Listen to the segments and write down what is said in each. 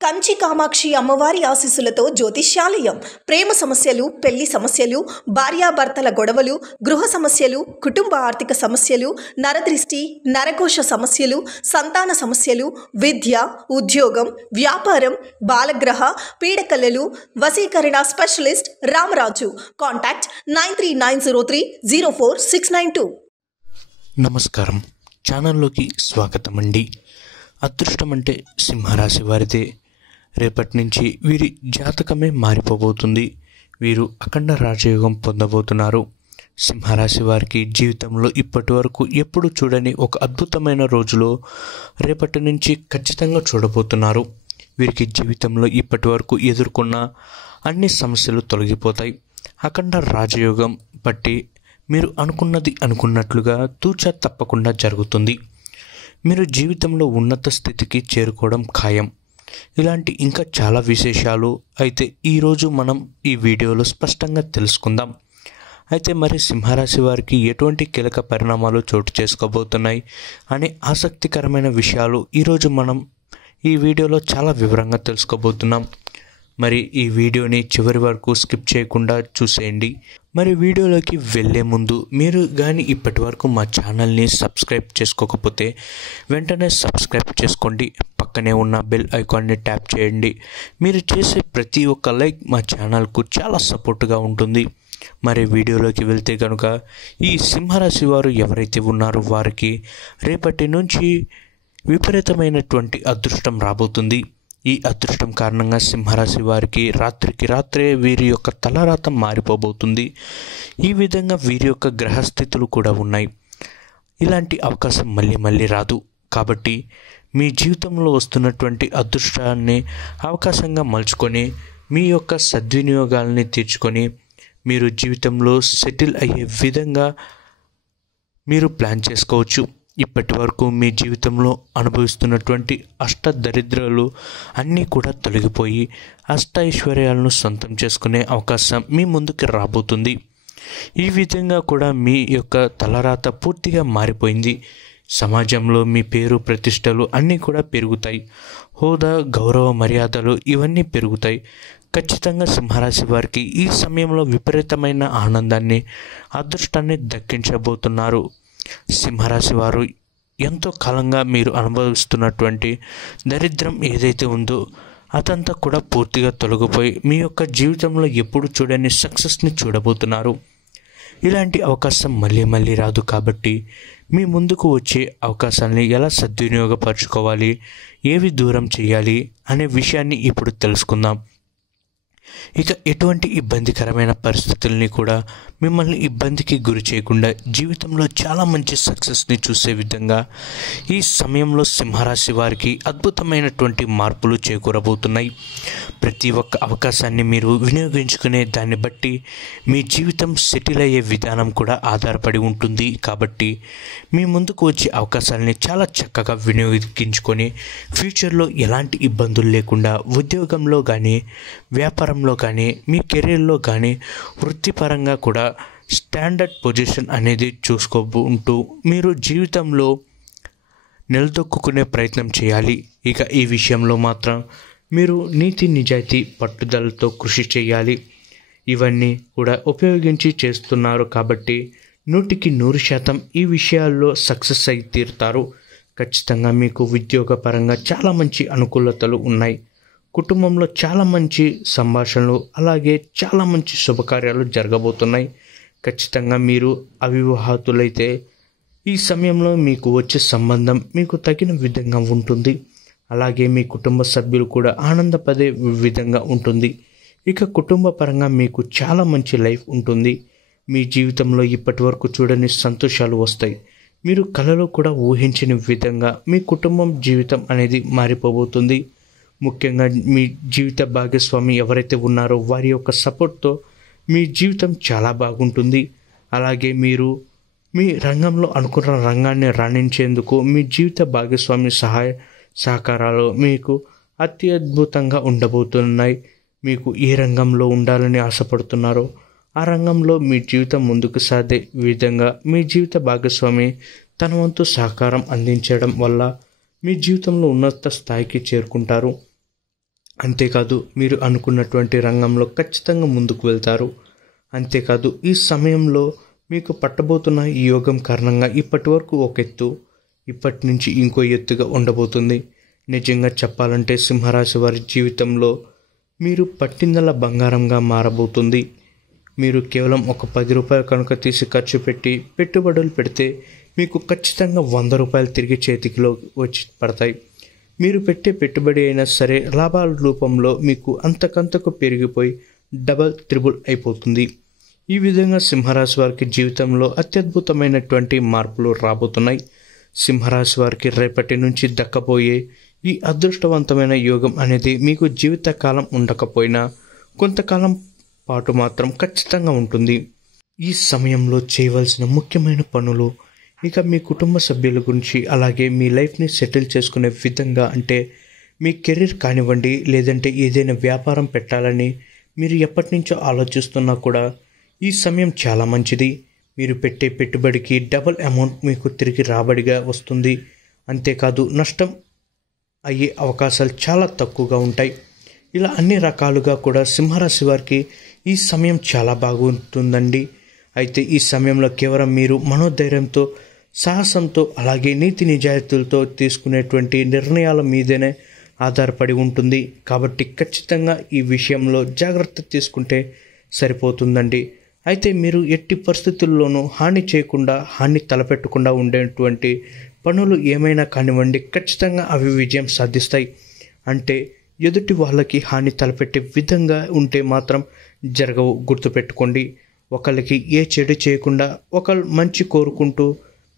కంచి కామాక్షి అమ్మవారి ఆశీస్సులతో జ్యోతిష్యాలయం ప్రేమ సమస్యలు, పెళ్లి సమస్యలు, భార్యాభర్తల గొడవలు, గృహ సమస్యలు, కుటుంబ ఆర్థిక సమస్యలు, నరదృష్టి, నరకోశ సమస్యలు, సంతాన సమస్యలు, విద్య, ఉద్యోగం, వ్యాపారం, బాలగ్రహ పీడకలలు, వశీకరణ స్పెషలిస్ట్ రామరాజు. కాంటాక్ట్ 9390304692. నమస్కారం, ఛానల్లోకి స్వాగతం అండి. అదృష్టం అంటే సింహరాశి వారిదే. రేపటి నుంచి వీరి జాతకమే మారిపోబోతుంది. వీరు అఖండ రాజయోగం పొందబోతున్నారు. సింహరాశి వారికి జీవితంలో ఇప్పటి వరకు ఎప్పుడు చూడని ఒక అద్భుతమైన రోజులో రేపటి నుంచి ఖచ్చితంగా చూడబోతున్నారు. వీరికి జీవితంలో ఇప్పటి వరకు ఎదుర్కొన్న అన్ని సమస్యలు తొలగిపోతాయి. అఖండ రాజయోగం బట్టి మీరు అనుకున్నది అనుకున్నట్లుగా తూచా తప్పకుండా జరుగుతుంది. మీరు జీవితంలో ఉన్నత స్థితికి చేరుకోవడం ఖాయం. ఇలాంటి ఇంకా చాలా విశేషాలు అయితే ఈరోజు మనం ఈ వీడియోలో స్పష్టంగా తెలుసుకుందాం. అయితే మరి సింహరాశి వారికి ఎటువంటి కీలక పరిణామాలు చోటు చేసుకోబోతున్నాయి అనే ఆసక్తికరమైన విషయాలు ఈరోజు మనం ఈ వీడియోలో చాలా వివరంగా తెలుసుకోబోతున్నాం. మరి ఈ వీడియోని చివరి వరకు స్కిప్ చేయకుండా చూసేయండి. మరి వీడియోలోకి వెళ్ళే ముందు మీరు కానీ ఇప్పటి వరకు మా ఛానల్ని సబ్స్క్రైబ్ చేసుకోకపోతే వెంటనే సబ్స్క్రైబ్ చేసుకోండి. పక్కనే ఉన్న బెల్ ఐకాన్ని ట్యాప్ చేయండి. మీరు చేసే ప్రతి ఒక్క లైక్ మా ఛానల్కు చాలా సపోర్ట్గా ఉంటుంది. మరి వీడియోలోకి వెళ్తే కనుక ఈ సింహరాశి వారు ఎవరైతే ఉన్నారో వారికి రేపటి నుంచి విపరీతమైనటువంటి అదృష్టం రాబోతుంది. ఈ అదృష్టం కారణంగా సింహరాశి వారికి రాత్రికి రాత్రే వీరి యొక్క తలరాత మారిపోబోతుంది. ఈ విధంగా వీరి యొక్క గ్రహస్థితులు కూడా ఉన్నాయి. ఇలాంటి అవకాశం మళ్ళీ రాదు. కాబట్టి మీ జీవితంలో వస్తున్నటువంటి అదృష్టాన్ని అవకాశంగా మలుచుకొని మీ యొక్క సద్వినియోగాల్ని తీర్చుకొని మీరు జీవితంలో సెటిల్ అయ్యే విధంగా మీరు ప్లాన్ చేసుకోవచ్చు. ఇప్పటి వరకు మీ జీవితంలో అనుభవిస్తున్నటువంటి అష్టదరిద్రాలు అన్నీ కూడా తొలగిపోయి అష్టైశ్వర్యాలను సొంతం చేసుకునే అవకాశం మీ ముందుకు రాబోతుంది. ఈ విధంగా కూడా మీ యొక్క తలరాత పూర్తిగా మారిపోయింది. సమాజంలో మీ పేరు ప్రతిష్టలు అన్నీ కూడా పెరుగుతాయి. హోదా, గౌరవ, మర్యాదలు ఇవన్నీ పెరుగుతాయి. ఖచ్చితంగా సింహరాశి వారికి ఈ సమయంలో విపరీతమైన ఆనందాన్ని, అదృష్టాన్ని దక్కించబోతున్నారు. సింహరాశి వారు ఎంతో కాలంగా మీరు అనుభవిస్తున్నటువంటి దరిద్రం ఏదైతే ఉందో అదంతా కూడా పూర్తిగా తొలగిపోయి మీ యొక్క జీవితంలో ఎప్పుడు చూడని సక్సెస్ని చూడబోతున్నారు. ఇలాంటి అవకాశం మళ్ళీ రాదు. కాబట్టి మీ ముందుకు వచ్చే అవకాశాన్ని ఎలా సద్వినియోగపరచుకోవాలి, ఏవి దూరం చేయాలి అనే విషయాన్ని ఇప్పుడు తెలుసుకుందాం. ఇక ఎటువంటి ఇబ్బందికరమైన పరిస్థితుల్ని కూడా మిమ్మల్ని ఇబ్బందికి గురి చేయకుండా జీవితంలో చాలా మంచి సక్సెస్ని చూసే విధంగా ఈ సమయంలో సింహరాశి వారికి అద్భుతమైనటువంటి మార్పులు చేకూరబోతున్నాయి. ప్రతి ఒక్క అవకాశాన్ని మీరు వినియోగించుకునే దాన్ని బట్టి మీ జీవితం సెటిల్ అయ్యే విధానం కూడా ఆధారపడి ఉంటుంది. కాబట్టి మీ ముందుకు వచ్చే అవకాశాలని చాలా చక్కగా వినియోగించుకొని ఫ్యూచర్లో ఎలాంటి ఇబ్బందులు లేకుండా ఉద్యోగంలో కానీ, వ్యాపారంలో కానీ, మీ కెరీర్లో కానీ, వృత్తిపరంగా కూడా స్టాండర్డ్ పొజిషన్ అనేది చూసుకుంటూ మీరు జీవితంలో నిలదొక్కునే ప్రయత్నం చేయాలి. ఇక ఈ విషయంలో మాత్రం మీరు నీతి, నిజాయితీ, పట్టుదలతో కృషి చేయాలి. ఇవన్నీ కూడా ఉపయోగించి చేస్తున్నారు కాబట్టి 100% ఈ విషయాల్లో సక్సెస్ అయి తీరుతారు. ఖచ్చితంగా మీకు ఉద్యోగపరంగా చాలా మంచి అనుకూలతలు ఉన్నాయి. కుటుంబంలో చాలా మంచి సంభాషణలు, అలాగే చాలా మంచి శుభకార్యాలు జరగబోతున్నాయి. ఖచ్చితంగా మీరు అవివాహితులైతే ఈ సమయంలో మీకు వచ్చే సంబంధం మీకు తగిన విధంగా ఉంటుంది. అలాగే మీ కుటుంబ సభ్యులు కూడా ఆనందపడే విధంగా ఉంటుంది. ఇక కుటుంబ పరంగా మీకు చాలా మంచి లైఫ్ ఉంటుంది. మీ జీవితంలో ఇప్పటి వరకు చూడని సంతోషాలు వస్తాయి. మీరు కలలో కూడా ఊహించని విధంగా మీ కుటుంబం జీవితం అనేది మారిపోబోతుంది. ముఖ్యంగా మీ జీవిత భాగస్వామి ఎవరైతే ఉన్నారో వారి యొక్క సపోర్ట్తో మీ జీవితం చాలా బాగుంటుంది. అలాగే మీరు మీ రంగంలో అనుకున్న రంగాన్ని రాణించేందుకు మీ జీవిత భాగస్వామి సహాయ సహకారాలు మీకు అత్యద్భుతంగా ఉండబోతున్నాయి. మీకు ఏ రంగంలో ఉండాలని ఆశపడుతున్నారో ఆ రంగంలో మీ జీవితం ముందుకు సాగే విధంగా మీ జీవిత భాగస్వామి తన వంతు సహకారం అందించడం వల్ల మీ జీవితంలో ఉన్నత స్థాయికి చేరుకుంటారు. అంతేకాదు మీరు అనుకున్నటువంటి రంగంలో ఖచ్చితంగా ముందుకు వెళ్తారు. అంతేకాదు ఈ సమయంలో మీకు పట్టబోతున్న ఈ యోగం కారణంగా ఇప్పటి వరకు ఒక ఎత్తు, ఇప్పటి నుంచి ఇంకో ఎత్తుగా ఉండబోతుంది. నిజంగా చెప్పాలంటే సింహరాశి వారి జీవితంలో మీరు పట్టిందల్లా బంగారంగా మారబోతుంది. మీరు కేవలం ఒక 10 రూపాయలు కనుక తీసి ఖర్చు పెట్టి పెట్టుబడులు పెడితే మీకు ఖచ్చితంగా 100 రూపాయలు తిరిగి చేతికిలో వచ్చి పడతాయి. మీరు పెట్టే పెట్టుబడి అయినా సరే లాభాల రూపంలో మీకు అంతకంతకు పెరిగిపోయి డబల్ త్రిబుల్ అయిపోతుంది. ఈ విధంగా సింహరాశి వారికి జీవితంలో అత్యద్భుతమైనటువంటి మార్పులు రాబోతున్నాయి. సింహరాశి వారికి రేపటి నుంచి దక్కబోయే ఈ అదృష్టవంతమైన యోగం అనేది మీకు జీవితకాలం ఉండకపోయినా కొంతకాలం పాటు మాత్రం ఖచ్చితంగా ఉంటుంది. ఈ సమయంలో చేయవలసిన ముఖ్యమైన పనులు, ఇక మీ కుటుంబ సభ్యుల గురించి, అలాగే మీ లైఫ్ని సెటిల్ చేసుకునే విధంగా, అంటే మీ కెరీర్ కానివ్వండి, లేదంటే ఏదైనా వ్యాపారం పెట్టాలని మీరు ఎప్పటి నుంచో ఆలోచిస్తున్నా కూడా ఈ సమయం చాలా మంచిది. మీరు పెట్టే పెట్టుబడికి డబుల్ అమౌంట్ మీకు తిరిగి రాబడిగా వస్తుంది. అంతేకాదు నష్టం అయ్యే అవకాశాలు చాలా తక్కువగా ఉంటాయి. ఇలా అన్ని రకాలుగా కూడా సింహరాశి వారికి ఈ సమయం చాలా బాగుంటుందండి. అయితే ఈ సమయంలో కేవలం మీరు మనోధైర్యంతో, సాహసంతో, అలాగే నీతి నిజాయితీలతో తీసుకునేటువంటి నిర్ణయాల మీదనే ఆధారపడి ఉంటుంది. కాబట్టి ఖచ్చితంగా ఈ విషయంలో జాగ్రత్త తీసుకుంటే సరిపోతుందండి. అయితే మీరు ఎట్టి పరిస్థితుల్లోనూ హాని చేయకుండా, హాని తలపెట్టకుండా ఉండేటువంటి పనులు ఏమైనా కానివ్వండి, ఖచ్చితంగా అవి విజయం సాధిస్తాయి. అంటే ఎదుటి వాళ్ళకి హాని తలపెట్టే విధంగా ఉంటే మాత్రం జరగవు. గుర్తుపెట్టుకోండి, ఒకళ్ళకి ఏ చెడు చేయకుండా ఒకళ్ళు మంచి కోరుకుంటూ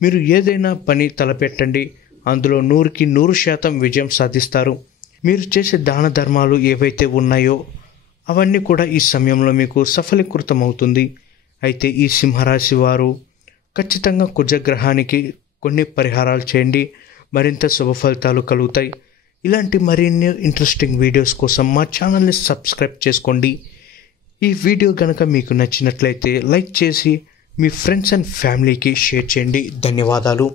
మీరు ఏదైనా పని తలపెట్టండి. అందులో 100కి 100% విజయం సాధిస్తారు. మీరు చేసే దాన ధర్మాలు ఏవైతే ఉన్నాయో అవన్నీ కూడా ఈ సమయంలో మీకు సఫలీకృతం అవుతుంది. అయితే ఈ సింహరాశి వారు ఖచ్చితంగా కుజగ్రహానికి కొన్ని పరిహారాలు చేయండి, మరింత శుభ ఫలితాలు కలుగుతాయి. ఇలాంటి మరిన్ని ఇంట్రెస్టింగ్ వీడియోస్ కోసం మా ఛానల్ని సబ్స్క్రైబ్ చేసుకోండి. ఈ వీడియో కనుక మీకు నచ్చినట్లయితే లైక్ చేసి మీ ఫ్రెండ్స్ అండ్ ఫ్యామిలీకి షేర్ చేయండి. ధన్యవాదాలు.